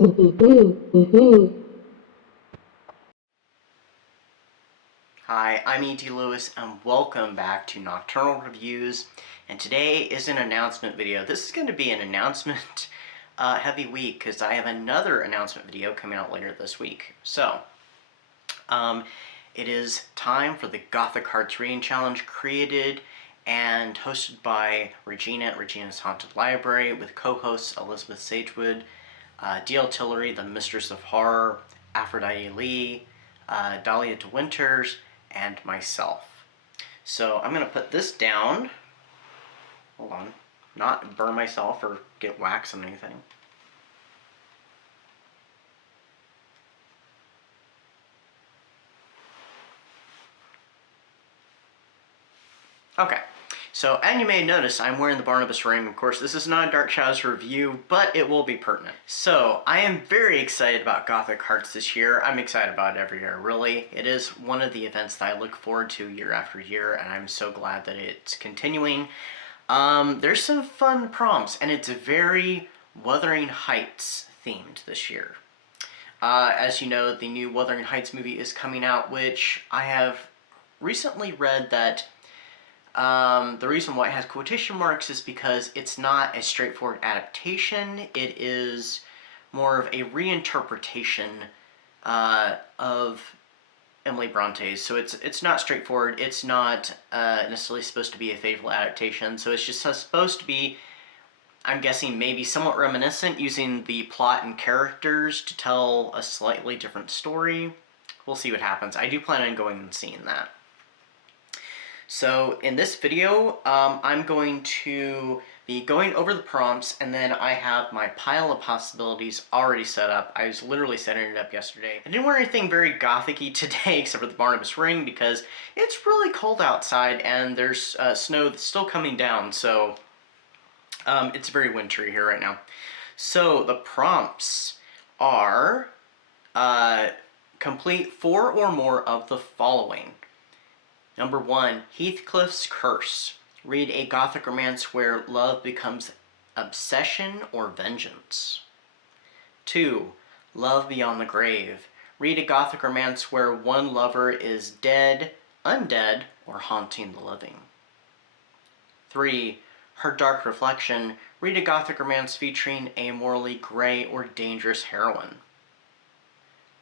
Hi, I'm E.T. Lewis and welcome back to Nocturnal Reviews, and today is an announcement video. This is going to be an announcement heavy week because I have another announcement video coming out later this week. So, it is time for the Gothic Hearts Reading Challenge, created and hosted by Regina at Regina's Haunted Library, with co-hosts Elizabeth Sagewood, D.L. Tillery, the Mistress of Horror, Aphrodite Lee, Dahlia de Winters, and myself. So I'm going to put this down. Hold on. Not burn myself or get wax on anything. Okay. So, and you may notice I'm wearing the Barnabas ring. Of course, this is not a Dark Shadows review, but it will be pertinent. So, I am very excited about Gothic Hearts this year. I'm excited about it every year, really. It is one of the events that I look forward to year after year, and I'm so glad that it's continuing. There's some fun prompts, and it's very Wuthering Heights themed this year. As you know, the new Wuthering Heights movie is coming out, which I have recently read that the reason why it has quotation marks is because it's not a straightforward adaptation. It is more of a reinterpretation of Emily Bronte's. So it's not straightforward. It's not necessarily supposed to be a faithful adaptation. So it's just supposed to be, I'm guessing, maybe somewhat reminiscent, using the plot and characters to tell a slightly different story. We'll see what happens. I do plan on going and seeing that. So in this video, I'm going to be going over the prompts, and then I have my pile of possibilities already set up. I was literally setting it up yesterday. I didn't wear anything very gothic-y today except for the Barnabas ring because it's really cold outside and there's snow that's still coming down, so it's very wintry here right now. So the prompts are complete 4 or more of the following. Number 1, Heathcliff's Curse. Read a Gothic romance where love becomes obsession or vengeance. 2, Love Beyond the Grave. Read a Gothic romance where one lover is dead, undead, or haunting the living. 3, Her Dark Reflection. Read a Gothic romance featuring a morally gray or dangerous heroine.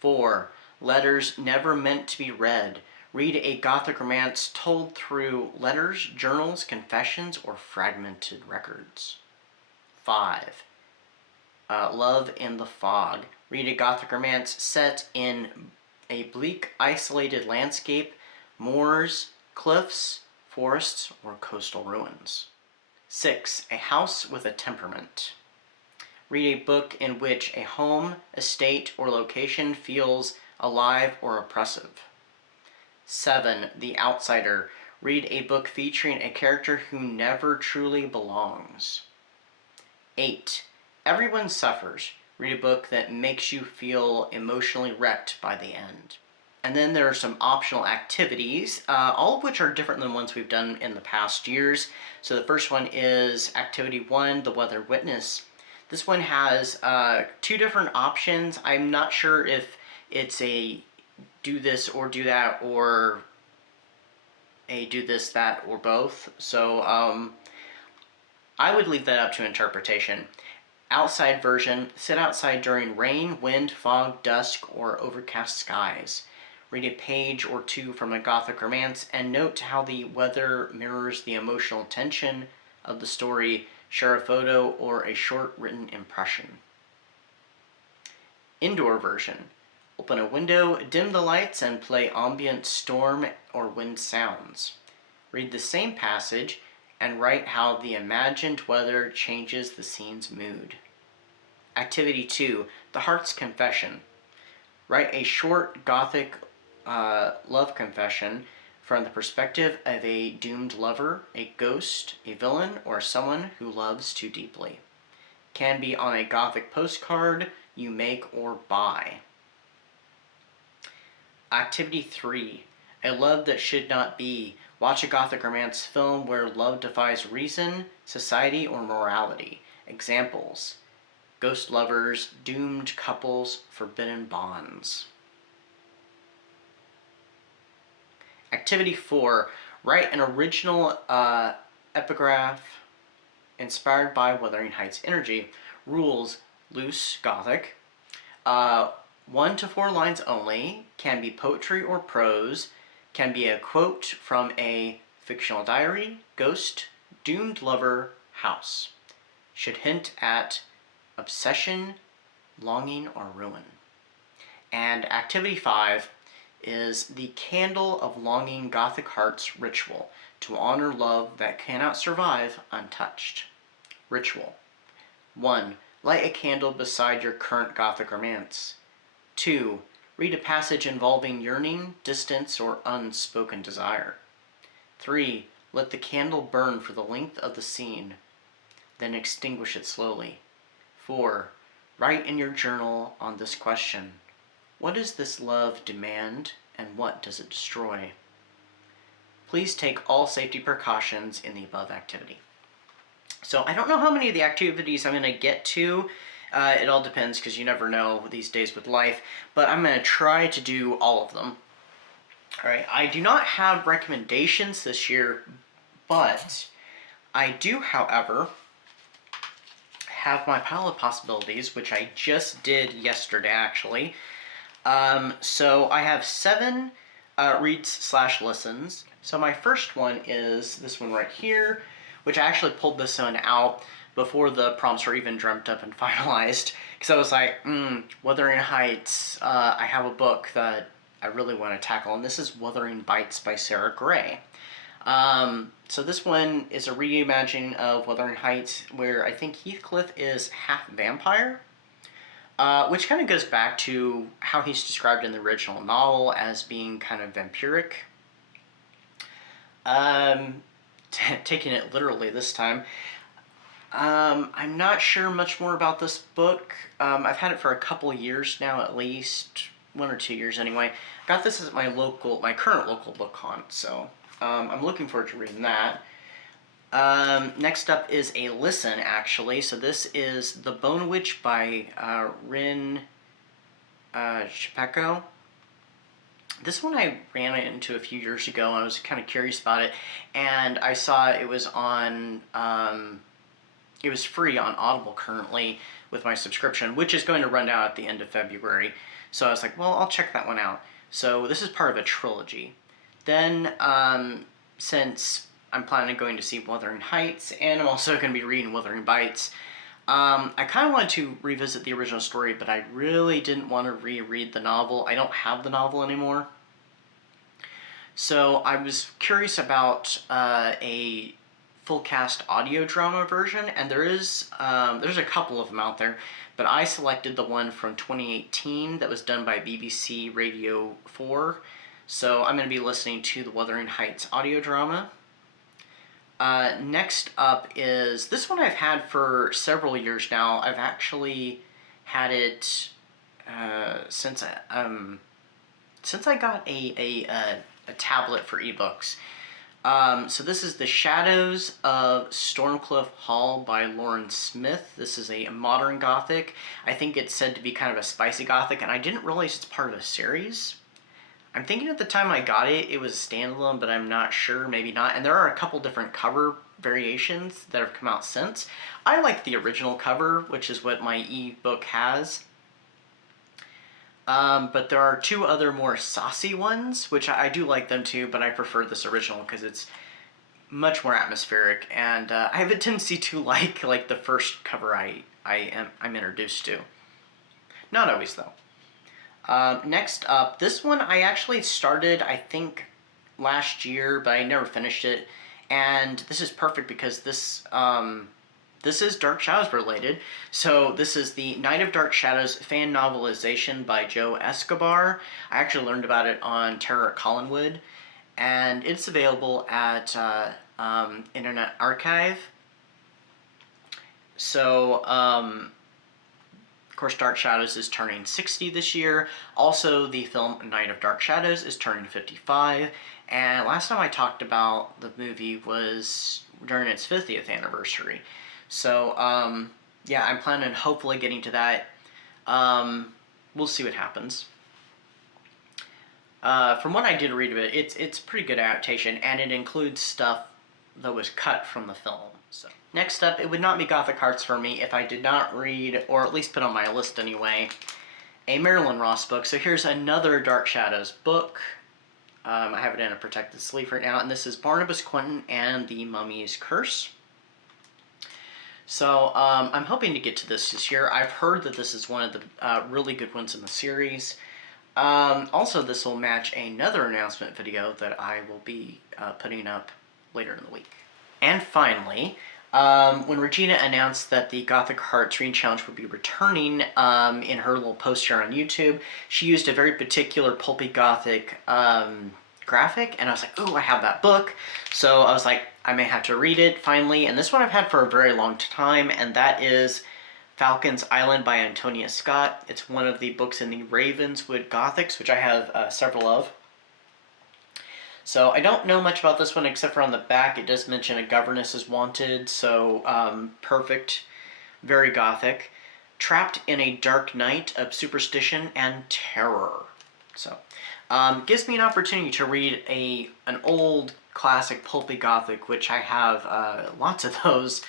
4, Letters Never Meant to Be Read. Read a Gothic romance told through letters, journals, confessions, or fragmented records. 5, Love in the Fog. Read a Gothic romance set in a bleak, isolated landscape, moors, cliffs, forests, or coastal ruins. 6, A House with a Temperament. Read a book in which a home, estate, or location feels alive or oppressive. 7, The Outsider. Read a book featuring a character who never truly belongs. 8, Everyone Suffers. Read a book that makes you feel emotionally wrecked by the end. And then there are some optional activities, all of which are different than ones we've done in the past years. So the first one is Activity 1, The Weather Witness. This one has 2 different options. I'm not sure if it's a do this or do that, or a do this, that, or both. So I would leave that up to interpretation. Outside version, sit outside during rain, wind, fog, dusk, or overcast skies. Read a page or 2 from a Gothic romance and note how the weather mirrors the emotional tension of the story. Share a photo or a short written impression. Indoor version. Open a window, dim the lights, and play ambient storm or wind sounds. Read the same passage and write how the imagined weather changes the scene's mood. Activity 2, The Heart's Confession. Write a short Gothic love confession from the perspective of a doomed lover, a ghost, a villain, or someone who loves too deeply. Can be on a Gothic postcard you make or buy. Activity 3, A Love That Should Not Be. Watch a Gothic romance film where love defies reason, society, or morality. Examples: ghost lovers, doomed couples, forbidden bonds. Activity 4. Write an original epigraph inspired by Wuthering Heights energy. Rules: loose Gothic. 1 to 4 lines only. Can be poetry or prose. Can be a quote from a fictional diary, ghost, doomed lover, house. Should hint at obsession, longing, or ruin. And activity 5 is the Candle of Longing Gothic Hearts ritual to honor love that cannot survive untouched. Ritual. 1. Light a candle beside your current Gothic romance. 2. Read a passage involving yearning, distance, or unspoken desire. 3. Let the candle burn for the length of the scene, then extinguish it slowly. 4. Write in your journal on this question: what does this love demand, and what does it destroy? Please take all safety precautions in the above activity. So I don't know how many of the activities I'm going to get to. It all depends, because you never know these days with life, but I'm going to try to do all of them. Alright, I do not have recommendations this year, but I do, however, have my pile of possibilities, which I just did yesterday, actually. So I have 7 reads/listens. So my first one is this one right here, which I actually pulled this one out before the prompts were even dreamt up and finalized, because I was like, Wuthering Heights, I have a book that I really want to tackle, and this is Wuthering Bites by Sarah Gray. So this one is a reimagining of Wuthering Heights, where I think Heathcliff is half vampire, which kind of goes back to how he's described in the original novel as being kind of vampiric. Taking it literally this time. I'm not sure much more about this book. I've had it for a couple years now, at least 1 or 2 years anyway. Got this at my current local book haunt, so I'm looking forward to reading that. Next up is a listen, actually. So this is The Bone Witch by Rin Shipeko. This one I ran into a few years ago, and I was kind of curious about it, and I saw it was on, it was free on Audible currently with my subscription, which is going to run out at the end of February. So I was like, well, I'll check that one out. So this is part of a trilogy. Then, since I'm planning on going to see Wuthering Heights, and I'm also going to be reading Wuthering Bites, I kind of wanted to revisit the original story, but I really didn't want to reread the novel. I don't have the novel anymore. So I was curious about a full cast audio drama version, and there's a couple of them out there, but I selected the one from 2018 that was done by BBC Radio 4. So I'm going to be listening to the Wuthering Heights audio drama. Next up is this one I've had for several years now. I've actually had it since I got a tablet for ebooks. So this is The Shadows of Stormclough Hall by Lauren Smith. This is a modern Gothic. I think it's said to be kind of a spicy Gothic, and I didn't realize it's part of a series. I'm thinking at the time I got it, it was a standalone, but I'm not sure, maybe not. And there are a couple different cover variations that have come out since. I like the original cover, which is what my ebook has. But there are 2 other more saucy ones, which I do like them too, but I prefer this original because it's much more atmospheric, and I have a tendency to like the first cover I'm introduced to. Not always, though. Next up, this one I actually started, I think, last year, but I never finished it. And this is perfect because this is Dark Shadows related. So this is the Night of Dark Shadows fan novelization by Joe Escobar. I actually learned about it on Terror at Collinwood, and it's available at Internet Archive. So, of course, Dark Shadows is turning 60 this year. Also, the film Night of Dark Shadows is turning 55. And last time I talked about the movie was during its 50th anniversary. So, yeah, I'm planning on hopefully getting to that. We'll see what happens. From what I did read of it, it's pretty good adaptation, and it includes stuff that was cut from the film. So next up, it would not be Gothic Hearts for me if I did not read, or at least put on my list anyway, a Marilyn Ross book. So here's another Dark Shadows book. I have it in a protected sleeve right now, and this is Barnabas Quentin and the Mummy's Curse. So I'm hoping to get to this year. I've heard that this is one of the really good ones in the series. Also, this will match another announcement video that I will be putting up later in the week. And finally, when Regina announced that the Gothic Hearts Reading Challenge would be returning in her little post here on YouTube, she used a very particular pulpy Gothic graphic, and I was like, ooh, I have that book. So I was like, I may have to read it finally, and this one I've had for a very long time, and that is Falcon's Island by Antonia Scott. It's one of the books in the Ravenswood Gothics, which I have several of. So I don't know much about this one except for on the back it does mention a governess is wanted, so perfect, very Gothic. Trapped in a dark night of superstition and terror. So gives me an opportunity to read an old classic pulpy Gothic, which I have lots of those.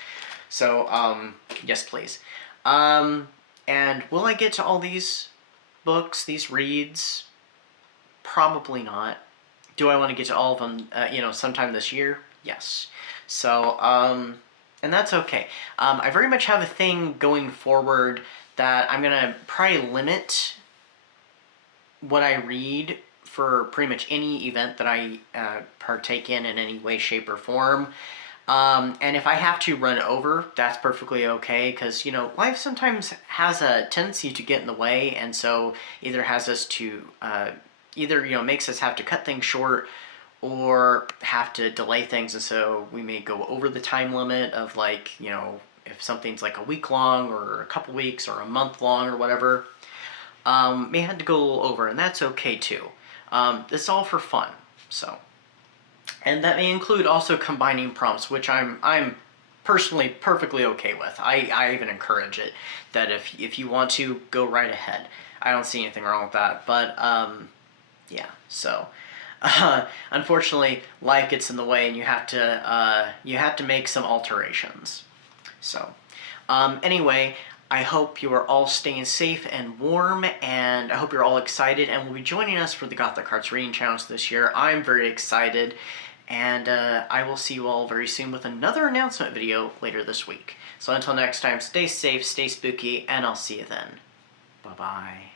So yes, please. And will I get to all these books, these reads? Probably not. Do I want to get to all of them, sometime this year? Yes. So, and that's okay. I very much have a thing going forward that I'm going to probably limit what I read for pretty much any event that I partake in any way, shape, or form. And if I have to run over, that's perfectly okay, because, life sometimes has a tendency to get in the way, and so either has us to, makes us have to cut things short, or have to delay things, and so we may go over the time limit of, if something's like a week long, or a couple weeks, or a month long, or whatever, may have to go a little over, and that's okay too. It's all for fun, so. And that may include also combining prompts, which I'm personally perfectly okay with. I even encourage it, that if you want to, go right ahead. I don't see anything wrong with that, but yeah, so unfortunately life gets in the way and you have to make some alterations. So anyway, I hope you are all staying safe and warm, and I hope you're all excited and will be joining us for the Gothic Hearts Reading Challenge this year. I'm very excited, and I will see you all very soon with another announcement video later this week. So until next time, stay safe, stay spooky, and I'll see you then. Bye-bye.